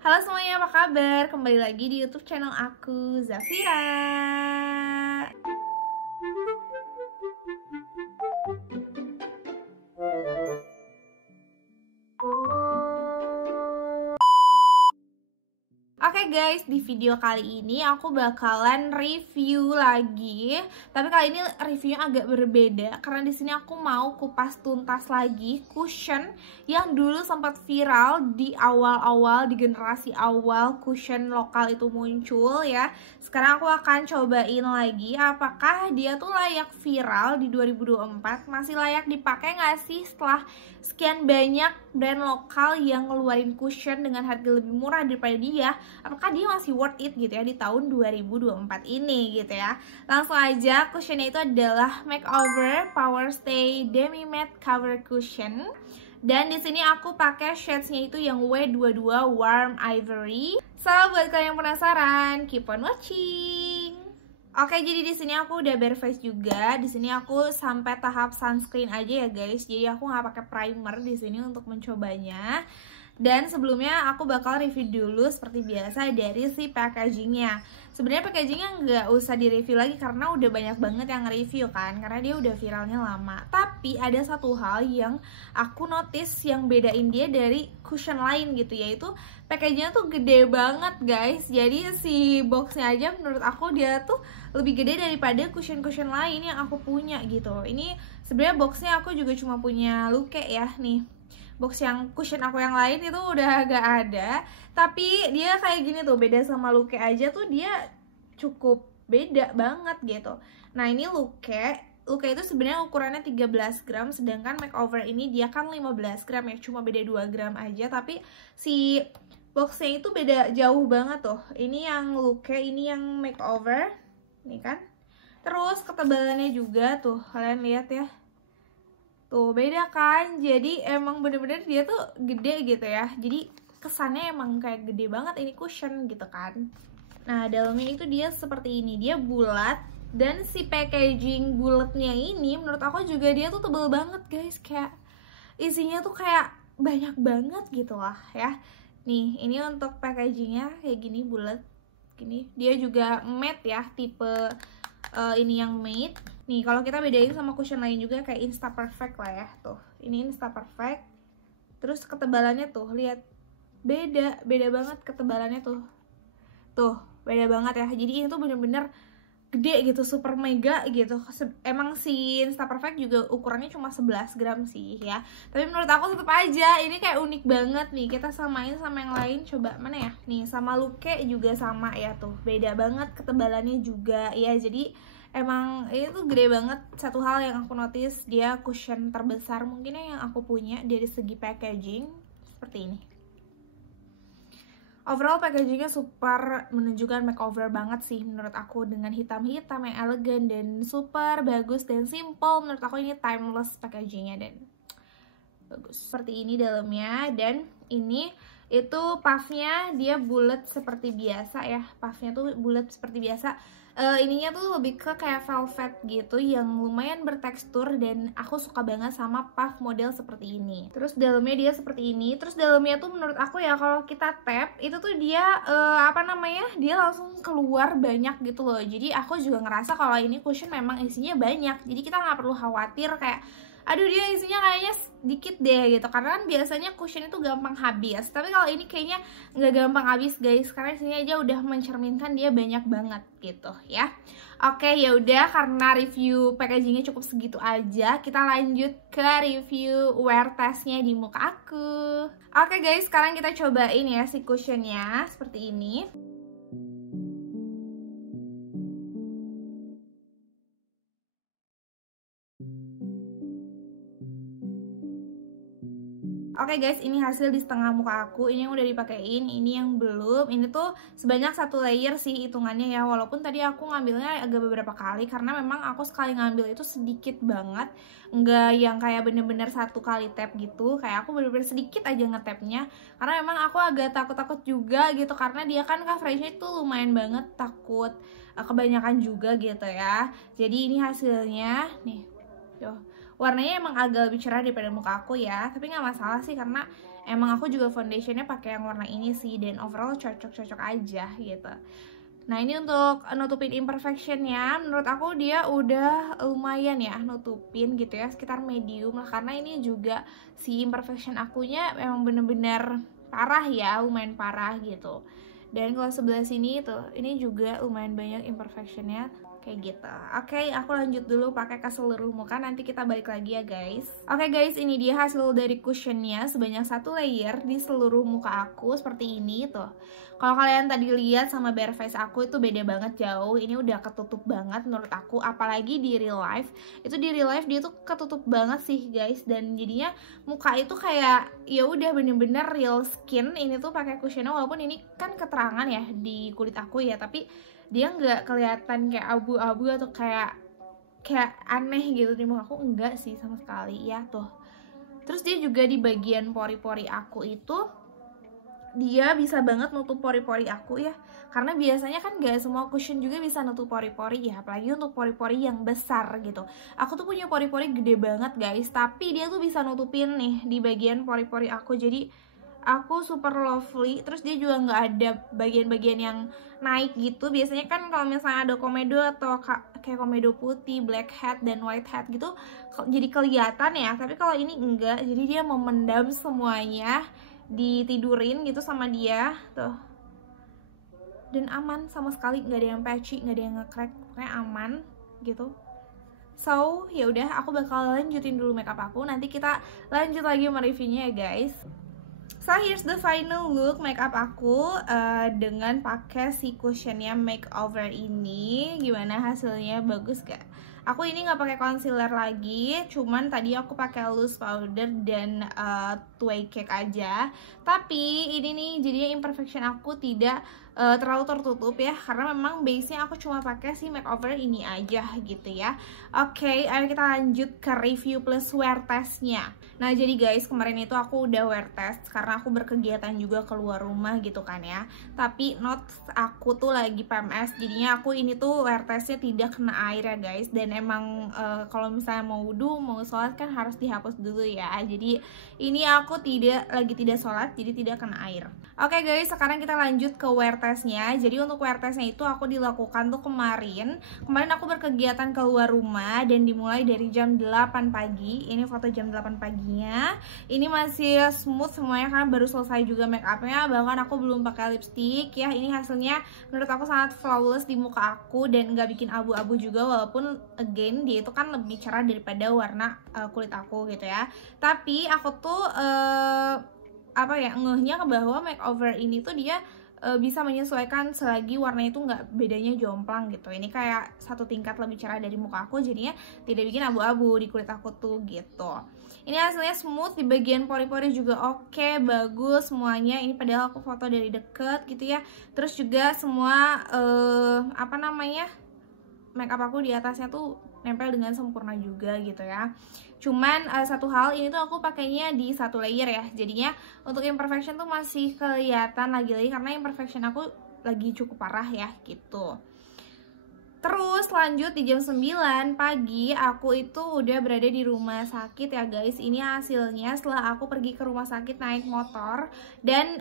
Halo semuanya, apa kabar? Kembali lagi di YouTube channel aku, Zafira. Oke guys, di video kali ini aku bakalan review lagi. Tapi kali ini reviewnya agak berbeda karena di sini aku mau kupas tuntas lagi cushion yang dulu sempat viral di awal-awal, di generasi awal cushion lokal itu muncul ya. Sekarang aku akan cobain lagi apakah dia tuh layak viral di 2024, masih layak dipakai nggak sih setelah sekian banyak brand lokal yang ngeluarin cushion dengan harga lebih murah daripada dia. Apakah dia masih worth it gitu ya di tahun 2024 ini gitu ya. Langsung aja, cushionnya itu adalah Makeover Power Stay Demi Matte Cover Cushion. Dan di sini aku pakai shades-nya itu yang W22 Warm Ivory. So, buat kalian yang penasaran, keep on watching. Oke, jadi di sini aku udah bare face juga. Di sini aku sampai tahap sunscreen aja ya guys. Jadi aku nggak pakai primer di sini untuk mencobanya. Dan sebelumnya aku bakal review dulu seperti biasa dari si packagingnya. Sebenarnya packagingnya nggak usah direview lagi karena udah banyak banget yang review kan, karena dia udah viralnya lama. Tapi ada satu hal yang aku notice yang bedain dia dari cushion lain gitu, yaitu packagingnya tuh gede banget guys. Jadi si boxnya aja menurut aku dia tuh lebih gede daripada cushion-cushion lain yang aku punya gitu. Ini sebenarnya boxnya aku juga cuma punya Luke ya nih. Box yang cushion aku yang lain itu udah gak ada, tapi dia kayak gini tuh, beda sama Luke aja tuh dia cukup beda banget gitu. Nah ini Luke itu sebenarnya ukurannya 13 gram, sedangkan Makeover ini dia kan 15 gram ya, cuma beda 2 gram aja, tapi si boxnya itu beda jauh banget tuh. Ini yang Luke, ini yang Makeover, nih kan. Terus ketebalannya juga tuh, kalian lihat ya. Tuh beda kan, jadi emang bener-bener dia tuh gede gitu ya. Jadi kesannya emang kayak gede banget ini cushion gitu kan. Nah dalamnya itu dia seperti ini, dia bulat. Dan si packaging bulatnya ini menurut aku juga dia tuh tebel banget guys. Kayak isinya tuh kayak banyak banget gitu lah ya. Nih ini untuk packagingnya kayak gini, bulat gini. Dia juga matte ya, tipe ini yang matte. Nih kalau kita bedain sama cushion lain juga kayak Insta Perfect lah ya. Tuh ini Insta Perfect. Terus ketebalannya tuh lihat, beda banget ketebalannya tuh. Tuh beda banget ya. Jadi ini tuh bener-bener gede gitu, super mega gitu. Emang si Insta Perfect juga ukurannya cuma 11 gram sih ya. Tapi menurut aku tetap aja ini kayak unik banget nih. Kita samain sama yang lain, coba mana ya. Nih sama Luke juga sama ya tuh. Beda banget ketebalannya juga ya. Jadi emang itu gede banget. Satu hal yang aku notice, dia cushion terbesar mungkin ya yang aku punya dari segi packaging. Seperti ini. Overall packagingnya super menunjukkan makeover banget sih menurut aku, dengan hitam-hitam yang elegan dan super bagus dan simple. Menurut aku ini timeless packagingnya dan bagus. Seperti ini dalamnya, dan ini itu puffnya dia bulat seperti biasa ya. Puffnya tuh bulat seperti biasa. Ininya tuh lebih ke kayak velvet gitu yang lumayan bertekstur, dan aku suka banget sama puff model seperti ini. Terus dalamnya dia seperti ini. Terus dalamnya tuh menurut aku ya kalau kita tap itu tuh dia apa namanya, dia langsung keluar banyak gitu loh. Jadi aku juga ngerasa kalau ini cushion memang isinya banyak, jadi kita nggak perlu khawatir kayak aduh dia isinya kayaknya dikit deh gitu, karena kan biasanya cushion itu gampang habis. Tapi kalau ini kayaknya nggak gampang habis guys, karena isinya aja udah mencerminkan dia banyak banget gitu ya. Oke ya udah, karena review packagingnya cukup segitu aja, kita lanjut ke review wear testnya di muka aku. Oke guys, sekarang kita cobain ya si cushionnya seperti ini. Oke guys, ini hasil di setengah muka aku. Ini yang udah dipakein, ini yang belum. Ini tuh sebanyak 1 layer sih hitungannya ya. Walaupun tadi aku ngambilnya agak beberapa kali, karena memang aku sekali ngambil itu sedikit banget. Nggak yang kayak bener-bener 1 kali tap gitu. Kayak aku bener-bener sedikit aja ngetapnya. Karena memang aku agak takut-takut juga gitu, karena dia kan coveragenya itu lumayan banget. Takut kebanyakan juga gitu ya. Jadi ini hasilnya nih. Tuh. warnanya emang agak lebih cerah daripada muka aku ya, tapi nggak masalah sih karena emang aku juga foundationnya pakai yang warna ini sih, dan overall cocok-cocok aja gitu. Nah ini untuk nutupin imperfectionnya, menurut aku dia udah lumayan ya nutupin gitu ya, sekitar medium lah, karena ini juga si imperfection akunya emang bener-bener parah ya, lumayan parah gitu. Dan kalau sebelah sini tuh, ini juga lumayan banyak imperfectionnya kayak gitu. Oke, aku lanjut dulu pakai ke seluruh muka, nanti kita balik lagi ya guys. Oke guys, ini dia hasil dari cushionnya sebanyak 1 layer di seluruh muka aku seperti ini tuh. Kalau kalian tadi lihat sama bare face aku itu beda banget jauh. Ini udah ketutup banget menurut aku, apalagi di real life. Itu di real life dia tuh ketutup banget sih guys, dan jadinya muka itu kayak ya udah bener-bener real skin. Ini tuh pakai cushionnya, walaupun ini kan keterangan ya di kulit aku ya, tapi dia nggak kelihatan kayak abu-abu atau kayak aneh gitu di muka aku, enggak sih sama sekali ya tuh. Terus dia juga di bagian pori-pori aku itu dia bisa banget nutup pori-pori aku ya, karena biasanya kan gak semua cushion juga bisa nutup pori-pori ya, apalagi untuk pori-pori yang besar gitu. Aku tuh punya pori-pori gede banget guys, tapi dia tuh bisa nutupin nih di bagian pori-pori aku, jadi aku super lovely. Terus dia juga nggak ada bagian-bagian yang naik gitu. Biasanya kan kalau misalnya ada komedo atau kayak komedo putih, black hat dan white hat gitu jadi kelihatan ya, tapi kalau ini enggak, jadi dia memendam semuanya, ditidurin gitu sama dia tuh, dan aman sama sekali, nggak ada yang patchy, nggak ada yang nge-crack, pokoknya aman gitu. So ya udah, aku bakal lanjutin dulu makeup aku, nanti kita lanjut lagi mereviewnya ya guys. So here's the final look makeup aku dengan pakai si cushionnya makeover ini. Gimana hasilnya, bagus gak? Aku ini nggak pakai concealer lagi, cuman tadi aku pakai loose powder dan twig cake aja. Tapi ini nih jadinya imperfection aku tidak terlalu tertutup ya, karena memang base-nya aku cuma pakai si makeover ini aja gitu ya. Oke, ayo kita lanjut ke review plus wear testnya. Nah jadi guys, kemarin itu aku udah wear test karena aku berkegiatan juga keluar rumah gitu kan ya. Tapi notes aku tuh lagi PMS, jadinya aku ini tuh wear testnya tidak kena air ya guys. Dan emang kalau misalnya mau wudhu, mau sholat kan harus dihapus dulu ya. Jadi ini aku lagi tidak sholat, jadi tidak kena air. Oke guys, sekarang kita lanjut ke wear testnya. Jadi untuk wear testnya itu aku dilakukan tuh kemarin aku berkegiatan keluar rumah dan dimulai dari jam 8 pagi. Ini foto jam 8 paginya. Ini masih smooth semuanya karena baru selesai juga make upnya, bahkan aku belum pakai lipstick ya. Ini hasilnya menurut aku sangat flawless di muka aku dan nggak bikin abu-abu juga, walaupun again dia itu kan lebih cerah daripada warna kulit aku gitu ya. Tapi aku tuh apa ya, ngehnya bahwa makeover ini tuh dia bisa menyesuaikan selagi warna itu nggak bedanya jomplang gitu. Ini kayak satu tingkat lebih cerah dari muka aku, jadinya tidak bikin abu-abu di kulit aku tuh gitu. Ini hasilnya smooth, di bagian pori-pori juga oke, bagus semuanya. Ini padahal aku foto dari deket gitu ya. Terus juga semua apa namanya, makeup aku di atasnya tuh nempel dengan sempurna juga gitu ya. Cuman satu hal, ini tuh aku pakainya di 1 layer ya, jadinya untuk imperfection tuh masih kelihatan lagi-lagi karena imperfection aku lagi cukup parah ya gitu. Terus lanjut di jam 9 pagi aku itu udah berada di rumah sakit ya guys. Ini hasilnya setelah aku pergi ke rumah sakit naik motor. Dan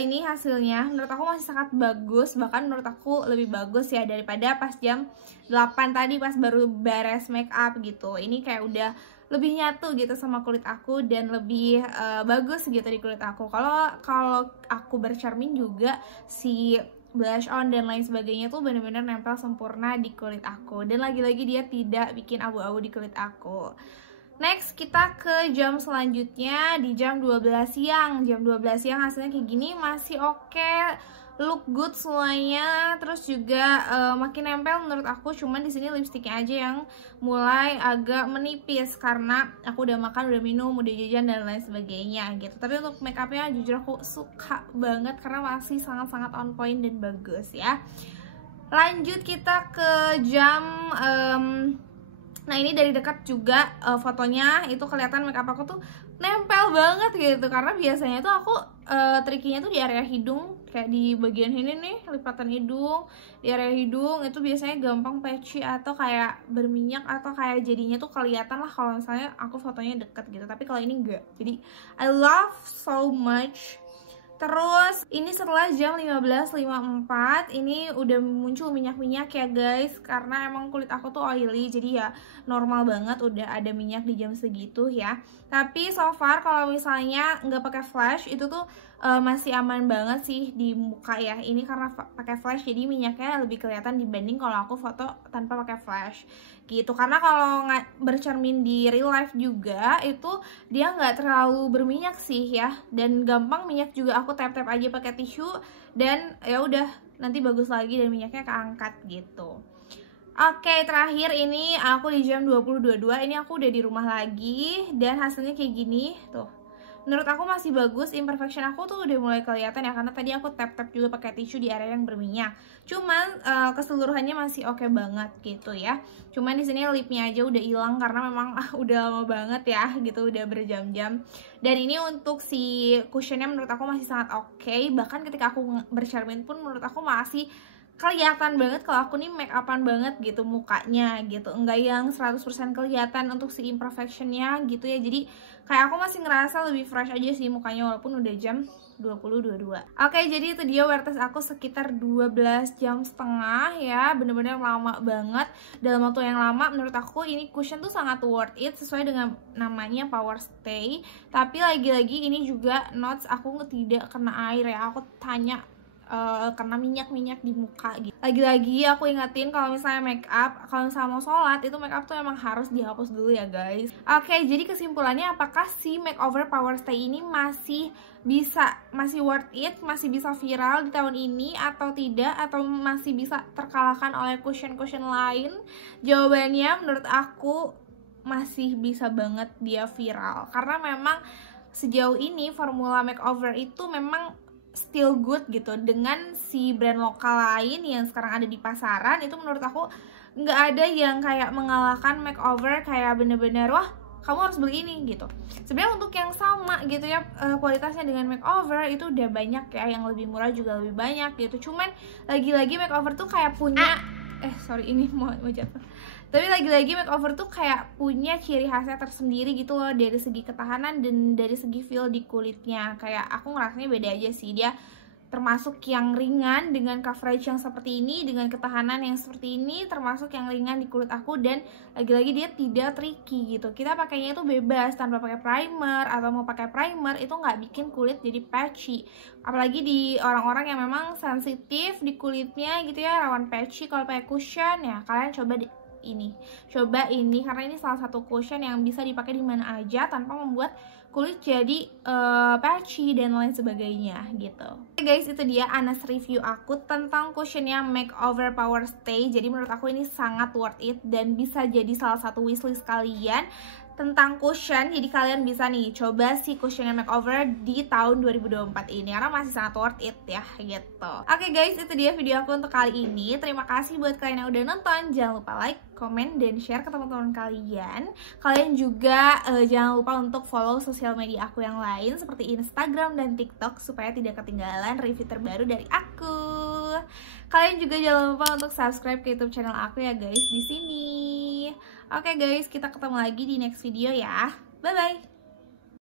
ini hasilnya menurut aku masih sangat bagus, bahkan menurut aku lebih bagus ya daripada pas jam 8 tadi pas baru beres make up gitu. Ini kayak udah lebih nyatu gitu sama kulit aku dan lebih bagus gitu di kulit aku. Kalau aku bercermin juga, si blush on dan lain sebagainya tuh bener-bener nempel sempurna di kulit aku, dan lagi-lagi dia tidak bikin abu-abu di kulit aku. Next kita ke jam selanjutnya di jam 12 siang. Jam 12 siang hasilnya kayak gini, masih oke, look good semuanya. Terus juga makin nempel menurut aku, cuman di sini lipstiknya aja yang mulai agak menipis karena aku udah makan, udah minum, udah jajan dan lain sebagainya gitu. Tapi untuk make upnya jujur aku suka banget karena masih sangat-sangat on point dan bagus ya. Lanjut kita ke jam nah ini dari dekat juga fotonya itu kelihatan makeup aku tuh nempel banget gitu, karena biasanya tuh aku trikinya tuh di area hidung, kayak di bagian ini nih, lipatan hidung, di area hidung itu biasanya gampang patchy atau kayak berminyak atau kayak jadinya tuh kelihatan lah kalau misalnya aku fotonya deket gitu. Tapi kalau ini enggak. Jadi I love so much. Terus ini setelah jam 15.54 ini udah muncul minyak-minyak ya guys, karena emang kulit aku tuh oily, jadi ya normal banget udah ada minyak di jam segitu ya. Tapi so far kalau misalnya nggak pakai flash itu tuh masih aman banget sih di muka ya. Ini karena pakai flash jadi minyaknya lebih kelihatan dibanding kalau aku foto tanpa pakai flash gitu. Karena kalau nggak bercermin di real life juga itu dia nggak terlalu berminyak sih ya, dan gampang minyak juga aku tap-tap aja pakai tisu dan ya udah nanti bagus lagi dan minyaknya keangkat gitu. Oke, terakhir ini aku di jam 20.22 ini aku udah di rumah lagi dan hasilnya kayak gini tuh. Menurut aku masih bagus, imperfection aku tuh udah mulai kelihatan ya, karena tadi aku tap-tap juga pakai tisu di area yang berminyak. Cuman keseluruhannya masih oke banget gitu ya. Cuman di sini lipnya aja udah hilang karena memang udah lama banget ya gitu, udah berjam-jam. Dan ini untuk si cushionnya menurut aku masih sangat oke. Bahkan ketika aku bercermin pun menurut aku masih kelihatan banget kalau aku nih make upan banget gitu mukanya gitu, enggak yang 100% kelihatan untuk si imperfectionnya gitu ya. Jadi kayak aku masih ngerasa lebih fresh aja sih mukanya walaupun udah jam 20.22. Oke, jadi itu dia wear test aku sekitar 12 jam setengah ya, bener-bener lama banget. Dalam waktu yang lama menurut aku ini cushion tuh sangat worth it sesuai dengan namanya Power Stay. Tapi lagi-lagi ini juga notes aku tidak kena air ya, aku tanya karena minyak-minyak di muka gitu. Lagi-lagi aku ingetin kalau misalnya make up, kalau misalnya mau sholat itu make up tuh emang harus dihapus dulu ya guys. Oke, jadi kesimpulannya apakah si makeover Power Stay ini masih worth it, masih bisa viral di tahun ini atau tidak, atau masih bisa terkalahkan oleh cushion-cushion lain? Jawabannya menurut aku masih bisa banget dia viral, karena memang sejauh ini formula makeover itu memang still good gitu. Dengan si brand lokal lain yang sekarang ada di pasaran itu menurut aku nggak ada yang kayak mengalahkan makeover, kayak bener-bener wah kamu harus beli ini gitu. Sebenarnya untuk yang sama gitu ya kualitasnya dengan makeover itu udah banyak ya, yang lebih murah juga lebih banyak gitu. Cuman lagi-lagi makeover tuh kayak punya sorry ini mau jatuh. Tapi lagi-lagi makeover tuh kayak punya ciri khasnya tersendiri gitu loh, dari segi ketahanan dan dari segi feel di kulitnya. Kayak aku ngerasanya beda aja sih, dia termasuk yang ringan dengan coverage yang seperti ini, dengan ketahanan yang seperti ini, termasuk yang ringan di kulit aku. Dan lagi-lagi dia tidak tricky gitu, kita pakainya itu bebas tanpa pakai primer, atau mau pakai primer itu nggak bikin kulit jadi patchy. Apalagi di orang-orang yang memang sensitif di kulitnya gitu ya, rawan patchy kalau pakai cushion ya. Kalian coba coba ini karena ini salah satu cushion yang bisa dipakai di mana aja tanpa membuat kulit jadi patchy dan lain sebagainya gitu. Oke guys, itu dia Anas review aku tentang cushionnya Makeover Power Stay. Jadi menurut aku ini sangat worth it dan bisa jadi salah satu wishlist kalian tentang cushion. Jadi kalian bisa nih coba si cushionnya Makeover di tahun 2024 ini karena masih sangat worth it ya gitu. Oke guys, itu dia video aku untuk kali ini. Terima kasih buat kalian yang udah nonton. Jangan lupa like, komen, dan share ke teman-teman kalian. Kalian juga jangan lupa untuk follow sosial media aku yang lain seperti Instagram dan TikTok supaya tidak ketinggalan review terbaru dari aku. Kalian juga jangan lupa untuk subscribe ke YouTube channel aku ya guys di sini. Oke guys, kita ketemu lagi di next video ya. Bye bye.